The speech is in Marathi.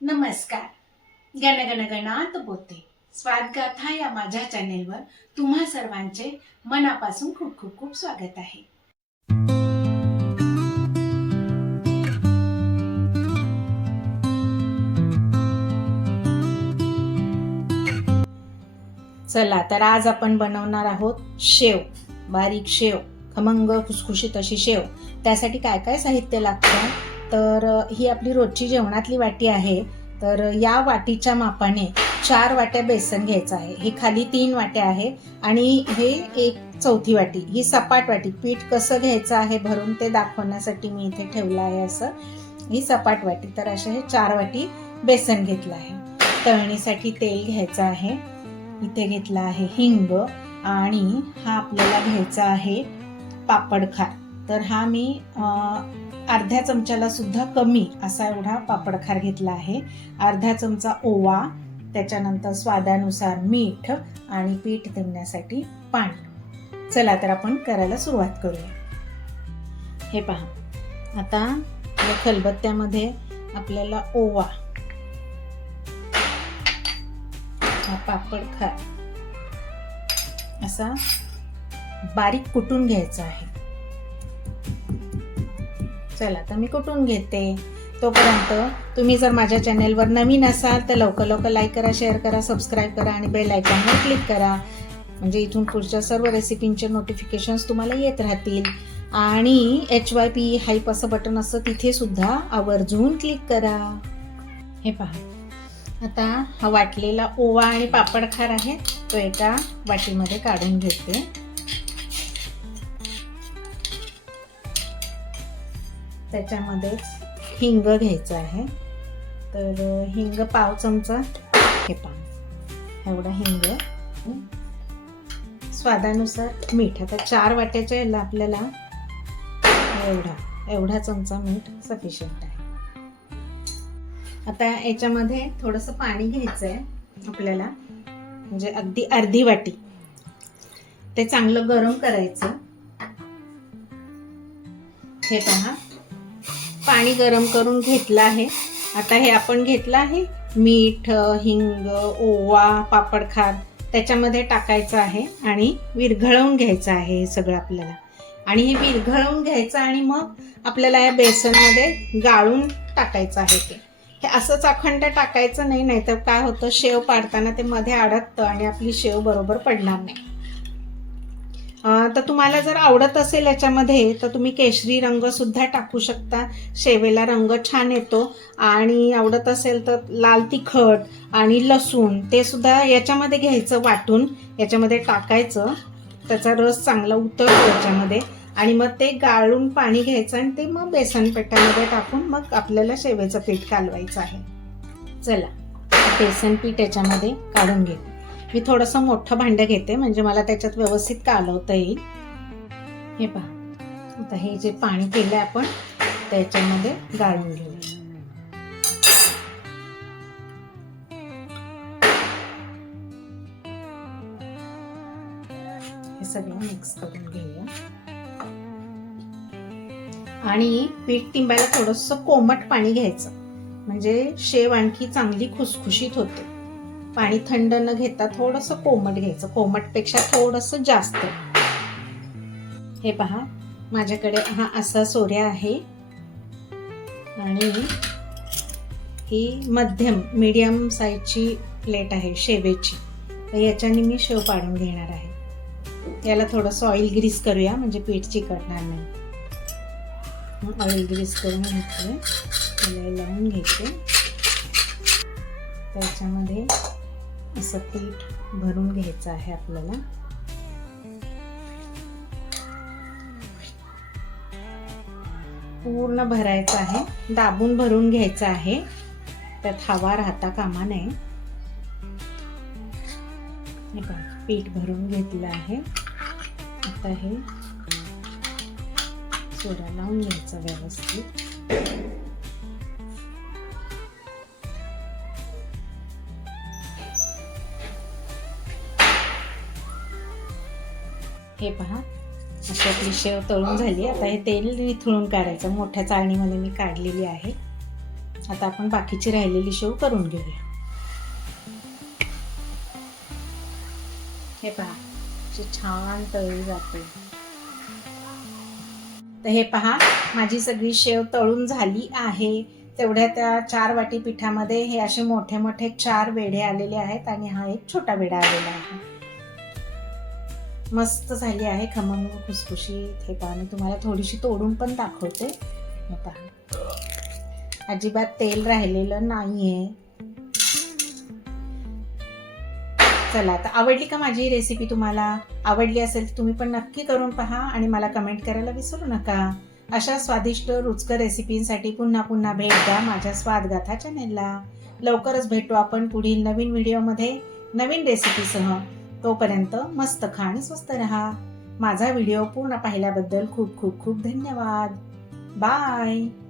नमस्कार. गण गण गणात बोते स्वादगाथा या माझ्या चॅनेलवर तुम्हा सर्वांचे मनापासून खूप खूप खूप स्वागत आहे. चला तर आज आपण बनवणार आहोत शेव बारीक शेव खमंग खुसखुशीत अशी शेव. त्यासाठी काय काय साहित्य लागतं? तर ही आपली रोजची जेवणातली वाटी आहे. तर या वाटीच्या मापाने चार वाट्या बेसन घ्यायचं आहे. ही खाली तीन वाट्या आहे आणि हे एक चौथी वाटी ही सपाट वाटी. पीठ कसं घ्यायचं आहे भरून ते दाखवण्यासाठी मी इथे ठेवलं आहे असं. ही सपाट वाटी. तर असे हे चार वाटी बेसन घेतलं आहे. तळणीसाठी तेल घ्यायचं आहे. इथे घेतलं आहे हिंग आणि हा आपल्याला घ्यायचा आहे पापडखार तर हा मी अर्ध्या चमच्याला सुद्धा कमी असा एवढा पापड खार घेतला आहे. अर्धा चमचा ओवा त्याच्यानंतर स्वादानुसार मीठ आणि पीठ देण्यासाठी पाणी. चला तर आपण करायला सुरुवात करूया. हे पहा. आता या खलबत्त्यामध्ये आपल्याला ओवा हा पापड खार असा बारीक कुटून घ्यायचा आहे. चला तर मी कुठून घेते? तोपर्यंत तुम्ही जर माझ्या चॅनेलवर नवीन असाल तर लवकर लवकर लाईक करा शेअर करा सबस्क्राईब करा आणि बेल आयकॉनवर क्लिक करा. म्हणजे इथून पुढच्या सर्व रेसिपींचे नोटिफिकेशन्स तुम्हाला येत राहतील. आणि एच वाय पी हाईप असं बटन असतं तिथे सुद्धा आवर्जून क्लिक करा. हे पहा. आता हा वाटलेला ओवा आणि पापड खार आहे तो एका वाटीमध्ये काढून घेते. त्याच्यामध्येच हिंग घ्यायचं आहे. तर हिंग पाव चमचा हे पाव एवढा हिंग. स्वादानुसार मीठ. आता चार वाट्याच्या याला आपल्याला एवढा एवढा चमचा मीठ सफिशियंट आहे. आता याच्यामध्ये थोडंसं पाणी घ्यायचं आहे आपल्याला. म्हणजे अगदी अर्धी वाटी. ते चांगलं गरम करायचं. हे पहा. पाणी गरम करून घेतलं आहे. आता हे आपण घेतलं आहे. मीठ हिंग ओवा पापडखार त्याच्यामध्ये टाकायचं आहे आणि विरघळवून घ्यायचं आहे हे सगळं आपल्याला. आणि हे विरघळवून घ्यायचं आणि मग आपल्याला या बेसनमध्ये गाळून टाकायचं आहे ते. हे असंच अखंड टाकायचं नाही नाहीतर काय होतं शेव पाडताना ते मध्ये अडकतं आणि आपली शेव बरोबर पडणार नाही. तर तुम्हाला जर आवडत असेल याच्यामध्ये तर तुम्ही केशरी रंग सुद्धा टाकू शकता. शेवेला रंग छान येतो. आणि आवडत असेल तर लाल तिखट आणि लसूण ते सुद्धा याच्यामध्ये घ्यायचं वाटून याच्यामध्ये टाकायचं. त्याचा रस चांगला उतरतो याच्यामध्ये. आणि मग ते गाळून पाणी घ्यायचं आणि ते मग बेसन पिठामध्ये टाकून मग आपल्याला शेवेचं पीठ कालवायचं आहे. चला बेसन पीठ याच्यामध्ये काढून घे मी थोडंसं मोठं भांडं घेते म्हणजे मला त्याच्यात व्यवस्थित कालवता येईल. हे पहा. आता हे जे पाणी केलं आपण त्याच्यामध्ये गाळून घेऊया. हे सगळं मिक्स करून घेऊया. आणि पीठ टिंबायला थोडंसं कोमट पाणी घ्यायचं. म्हणजे शेव आणखी चांगली खुसखुशीत होते. पाणी थंड न घेता थोडंसं कोमट घ्यायचं. कोमटपेक्षा थोडंसं जास्त. हे पहा माझ्याकडे हा असा सोऱ्या आहे. आणि ही मध्यम मीडियम साईजची प्लेट आहे शेवेची. तर याच्याने मी शेव पाडून घेणार आहे. याला थोडंसं ऑइल ग्रीस करूया म्हणजे पीठ चिकटणार नाही. ऑइल ग्रीस करून घेतले लावून घेते. त्याच्यामध्ये असं पीठ भरून घ्यायचं आहे आपल्याला. पूर्ण भरायचं आहे. दाबून भरून घ्यायचं आहे. त्यात हवा राहता कामा नये. पीठ भरून घेतलं आहे. आता हे सोडा लावून घ्यायचा व्यवस्थित. हे पहा. अशी आपली शेव तळून झाली. आता हे तेल निथळून काढायचं. मोठ्या चाळणीमध्ये मी काढलेली आहे. आता आपण बाकीची राहिलेली शेव करून घेऊया. हे पहा. अशी छान तळली जाते. तर हे पहा. माझी सगळी शेव तळून झाली आहे. तेवढ्या त्या चार वाटी पिठामध्ये हे असे मोठे मोठे चार वेढे आलेले आहेत आणि हा एक छोटा वेढा आलेला आहे. मस्त झाली आहे. खमंग खुसखुशीत हे पहा मी तुम्हाला थोडीशी तोडून पण दाखवते. हे पहा. अजिबात तेल राहिलेलं नाहीये. चला आता आवडली का माझी रेसिपी तुम्हाला? आवडली असेल तर तुम्ही पण नक्की करून पहा आणि मला कमेंट करायला विसरू नका. अशा स्वादिष्ट रुचकर रेसिपींसाठी पुन्हा पुन्हा भेट द्या माझ्या स्वादगाथा चॅनेलला लवकरच भेटू आपण पुढील नवीन व्हिडिओमध्ये नवीन रेसिपीसह तोपर्यंत मस्त खा आणि स्वस्त रहा. माझा व्हिडिओ पूर्ण पाहिल्याबद्दल खूप खूप खूप धन्यवाद. बाय.